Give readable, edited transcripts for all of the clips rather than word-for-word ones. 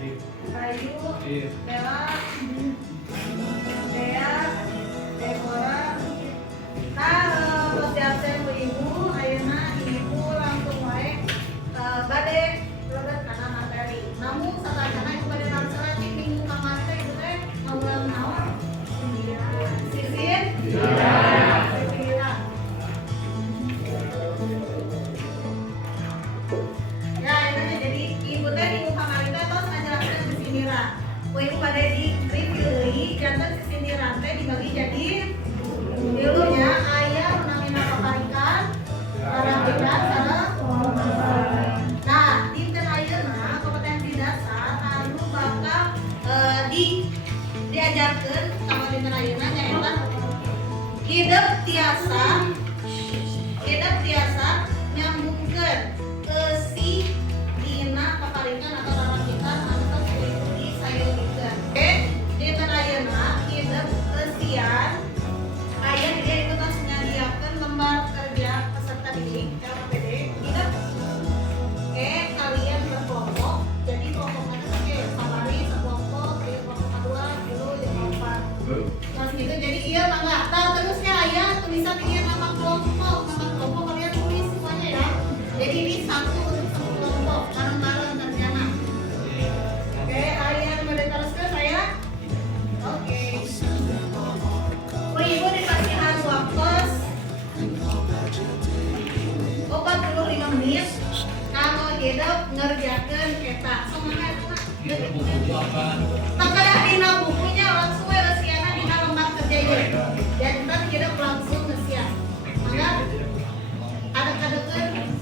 Bayu, Bella, Dea, Deborah. Pas diabsen ku ibu, ayeuna ibu langsung wae bade lebet kana materi. Namun sakacana ibu bade langsung di minggu kamari teh ibu teh ngobrol naon? Sisin? Ya, ini jadi ibu teh minggu kamari teh tos ngajelaskeun di sini ra. Ibu pada di review deui janten si sindiran teh dibagi jadi dulunya ayah menangina paparikan parabidan sareng nah dinten ayeuna kompetensi dasar anu bakal diajarkeun sama dinten ayeuna nyaeta hidup tiasa nyambungkeun si dina paparikan atau parabidan anu di sayurikeun. Oke, dinten ayeuna hidup teusian ayah dia itu harus menyediakan lembar kerja peserta didik LPD. Ingat, kalian berkelompok. Jadi kelompoknya itu sabari sekelompok, kelompok kedua, dulu jadi kelompok. Terus gitu. Jadi iya mangga. Terusnya ayah tulisan ini nama kelompok kalian tulis semuanya ya. Jadi ini satu untuk satu kelompok, bareng-bareng kerjana. Oke, ayah boleh teruskan saya. Oke. Ibu dikasihan waktu 45 menit kalau hidup ngerjakan eta semangat tak ada dina bukunya langsung resiana dina lembar kerja dan ntar hidup langsung ngesian maka aduk-adukkan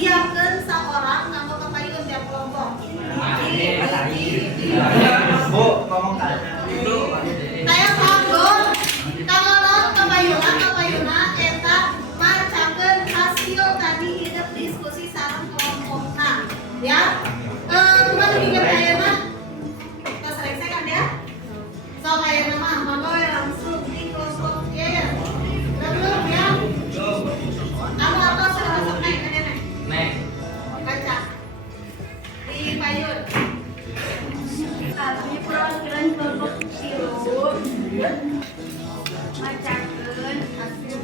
siapkan seorang nganggo kepayun tiap kelompok. Bu, ngomong saya paham kalau kepayuna eta macakeun hasil tadi hidup diskusi sareng kelompokna ya. Kumaha bikin ayeuna? Kita selesaikan ya. So ayeuna mah monggo langsung di kelompok ya. Belum ya. Apa sudah masuk naik ada naik? Naik. Baca. Di payun. Kami perwakilan kelompok sirup macakeun hasil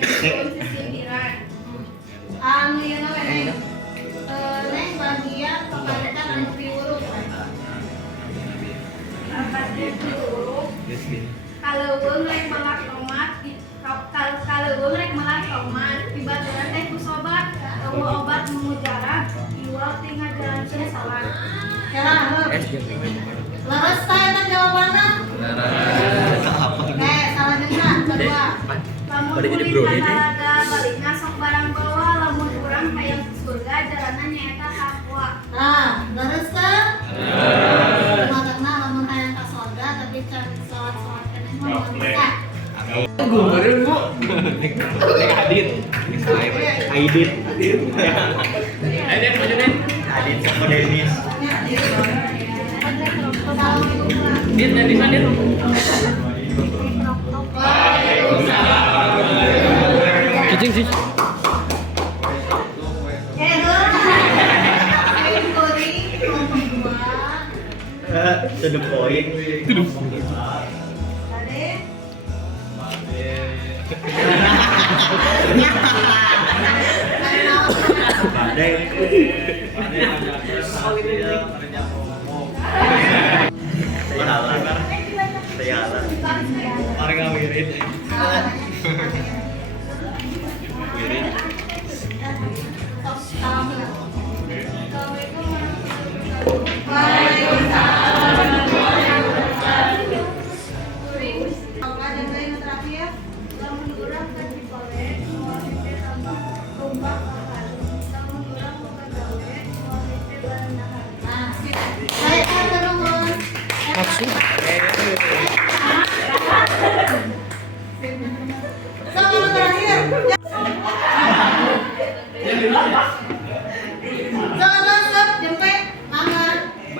yang sindiran. Anu yeuna we neng bagian pembagian anu diurut. Bagian diurut. Kaleuweung rek melak tomat kaleuweung rek melak tomat dibaturan teh ku sobat eueuh obat mujarab iwal teh ngajalankeun salat. Leres teh eta jawabanna? Leres. Salah dengar kedua. lamun kulit kandalaga balik ngasok barang bawah lamun urang hayang surga jalanan nyaeta takwa. Nah, terus kan? Makanya lamun hayang ka surga tapi can sholat-sholat keneh mah bisa. Gue baru bu. Adit. Aidit. Adit maju deh. Adit sama Dennis. Dit dan Disa Dit. Cicing sih. To the point. Badai. Saya halang. Mari ngawirin.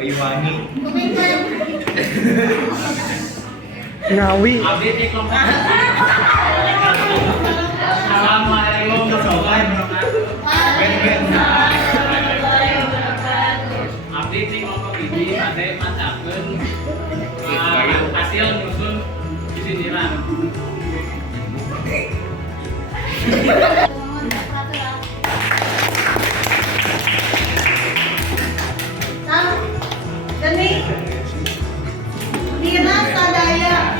Banyuwangi. Ngawi. Update TikTok. Assalamualaikum warahmatullahi wabarakatuh. Update TikTok ini ada macakeun hasil nyusun di sini lah. Demi dina sadaya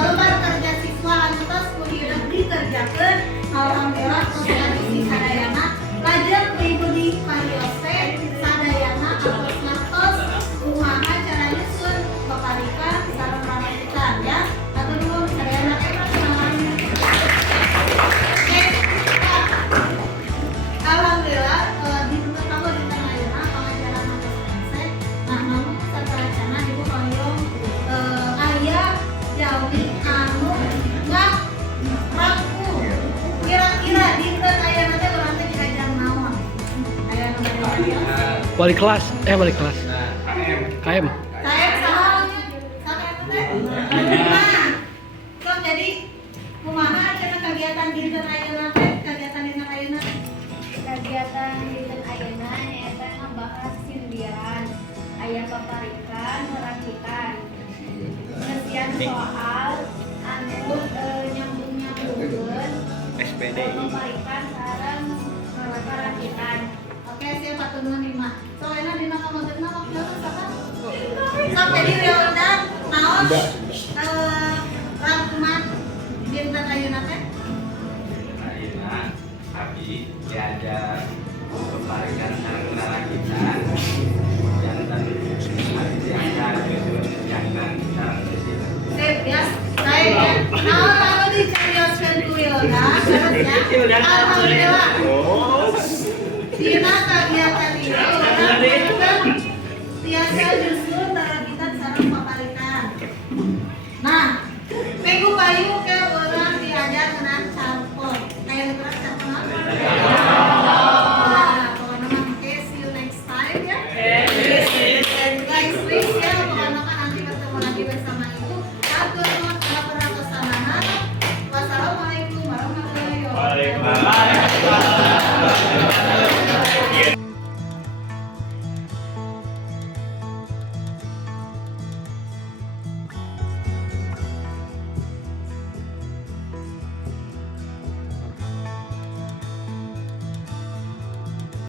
lembar kerja siswa anu tos kuliah dikerjakeun alhamdulillah sosialisasi sadayana pelajar pribadi kaliose sadayana atos nafas kumaha cara nyusun peparikan sareng rarakitan ya atau nuhun sadayana kenalan. Alhamdulillah di pertama di tanah ayeuna pengajaran atas selesai. Nah, namun satracana ibu hoyong aya jawi anu nggak raku. Kira-kira dinten ayeuna teh urang teh diajar naon? Aya nu Wali kelas. KM. saya saha teh? Nah, sok jadi kumaha cenah kegiatan dinten ayeuna teh? Kegiatan dinten ayeuna Kegiatan dinten ayeuna nyaeta ngebahas sindiran, aya paparikan, merakitan. Ngesian soal anu nyambung-nyambungkeun paparikan sareng merakitan. Oke, siap patungan 5. Soalnya dina kamodetna waktu apa? Sampai di Riodan naon? Rahmat dinten ayeuna teh. Ayeuna abdi diajar peparikan sareng rarakitan. Jantan abdi diajar nyusun jantan sareng besiran. Sip ya. Baik ya. Naon lalu dicarioskeun ku Wildan terus ya. Alhamdulillah. Dina kegiatan ieu urang tiasa justru tarabitan sareng paparikan.